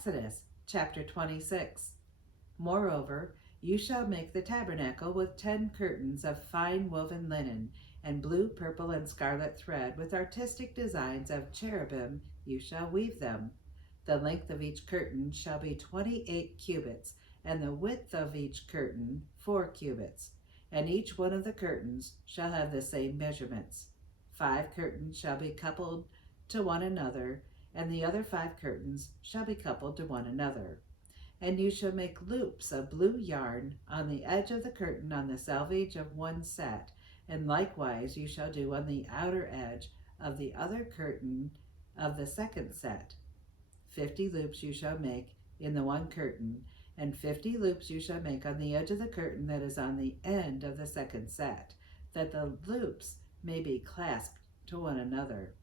Exodus chapter 26. Moreover, you shall make the tabernacle with 10 curtains of fine woven linen, and blue, purple, and scarlet thread, with artistic designs of cherubim you shall weave them. The length of each curtain shall be 28 cubits, and the width of each curtain 4 cubits. And each one of the curtains shall have the same measurements. 5 curtains shall be coupled to one another, and the other 5 curtains shall be coupled to one another. And you shall make loops of blue yarn on the edge of the curtain on the selvage of one set, and likewise you shall do on the outer edge of the other curtain of the second set. 50 loops you shall make in the one curtain, and 50 loops you shall make on the edge of the curtain that is on the end of the second set, that the loops may be clasped to one another.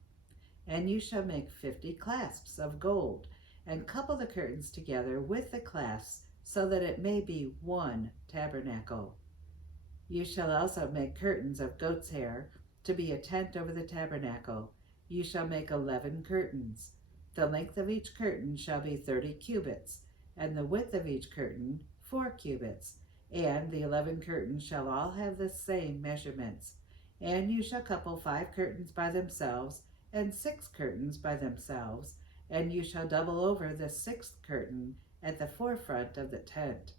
And you shall make 50 clasps of gold, and couple the curtains together with the clasps, so that it may be one tabernacle. You shall also make curtains of goat's hair to be a tent over the tabernacle. You shall make 11 curtains. The length of each curtain shall be 30 cubits, and the width of each curtain 4 cubits. And the 11 curtains shall all have the same measurements. And you shall couple 5 curtains by themselves, and 6 curtains by themselves, and you shall double over the 6th curtain at the forefront of the tent.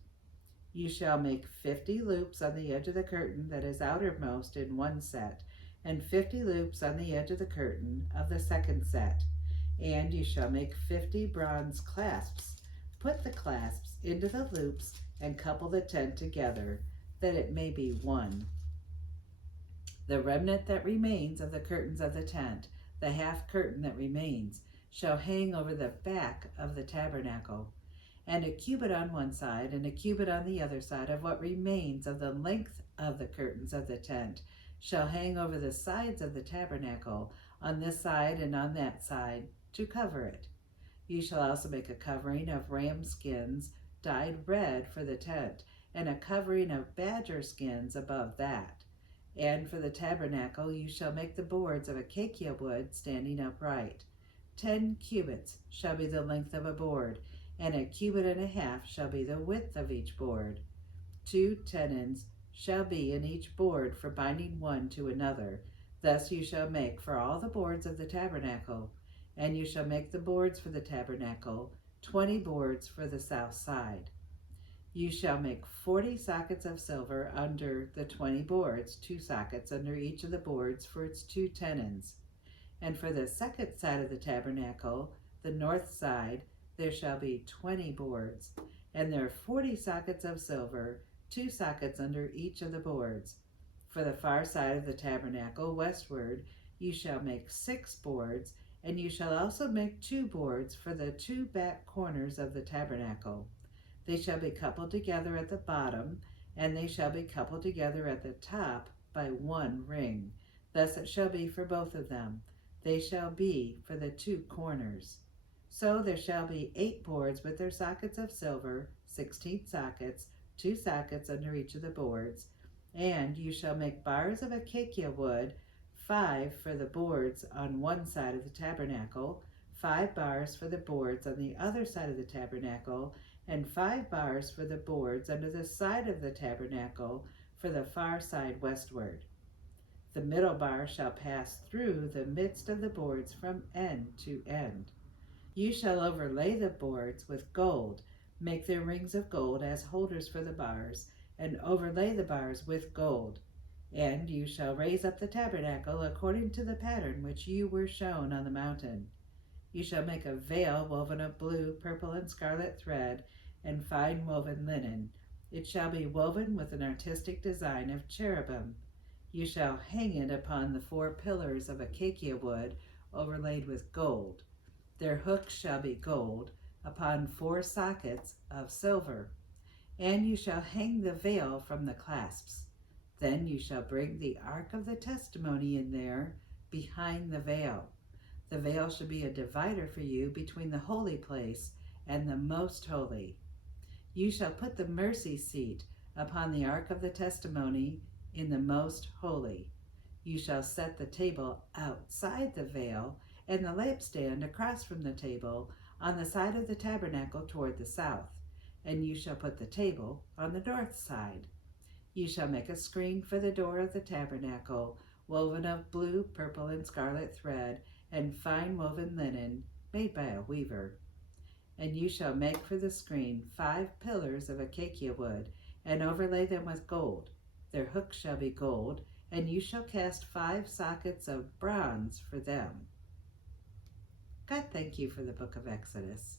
You shall make 50 loops on the edge of the curtain that is outermost in one set, and 50 loops on the edge of the curtain of the second set. And you shall make 50 bronze clasps. Put the clasps into the loops and couple the tent together, that it may be one. The remnant that remains of the curtains of the tent, the half curtain that remains, shall hang over the back of the tabernacle, and a cubit on one side and a cubit on the other side of what remains of the length of the curtains of the tent shall hang over the sides of the tabernacle, on this side and on that side, to cover it. You shall also make a covering of ram skins dyed red for the tent, and a covering of badger skins above that. And for the tabernacle you shall make the boards of acacia wood standing upright. 10 cubits shall be the length of a board, and a cubit and a half shall be the width of each board. 2 tenons shall be in each board for binding one to another. Thus you shall make for all the boards of the tabernacle. And you shall make the boards for the tabernacle, 20 boards for the south side. You shall make 40 sockets of silver under the 20 boards, 2 sockets under each of the boards for its 2 tenons. And for the second side of the tabernacle, the north side, there shall be 20 boards, and there are 40 sockets of silver, 2 sockets under each of the boards. For the far side of the tabernacle, westward, you shall make 6 boards, and you shall also make 2 boards for the 2 back corners of the tabernacle. They shall be coupled together at the bottom, and they shall be coupled together at the top by 1 ring. Thus it shall be for both of them. They shall be for the 2 corners. So there shall be 8 boards with their sockets of silver, 16 sockets, 2 sockets under each of the boards. And you shall make bars of acacia wood, 5 for the boards on one side of the tabernacle, 5 bars for the boards on the other side of the tabernacle, and 5 bars for the boards under the side of the tabernacle for the far side westward. The middle bar shall pass through the midst of the boards from end to end. You shall overlay the boards with gold, make their rings of gold as holders for the bars, and overlay the bars with gold. And you shall raise up the tabernacle according to the pattern which you were shown on the mountain. You shall make a veil woven of blue, purple, and scarlet thread, and fine woven linen. It shall be woven with an artistic design of cherubim. You shall hang it upon the 4 pillars of acacia wood overlaid with gold. Their hooks shall be gold, upon 4 sockets of silver. And you shall hang the veil from the clasps. Then you shall bring the ark of the testimony in there behind the veil. The veil shall be a divider for you between the holy place and the most holy. You shall put the mercy seat upon the ark of the testimony in the most holy. You shall set the table outside the veil, and the lampstand across from the table on the side of the tabernacle toward the south, and you shall put the table on the north side. You shall make a screen for the door of the tabernacle, woven of blue, purple, and scarlet thread, and fine woven linen, made by a weaver. And you shall make for the screen 5 pillars of acacia wood, and overlay them with gold. Their hooks shall be gold, and you shall cast 5 sockets of bronze for them. God thank you for the book of Exodus.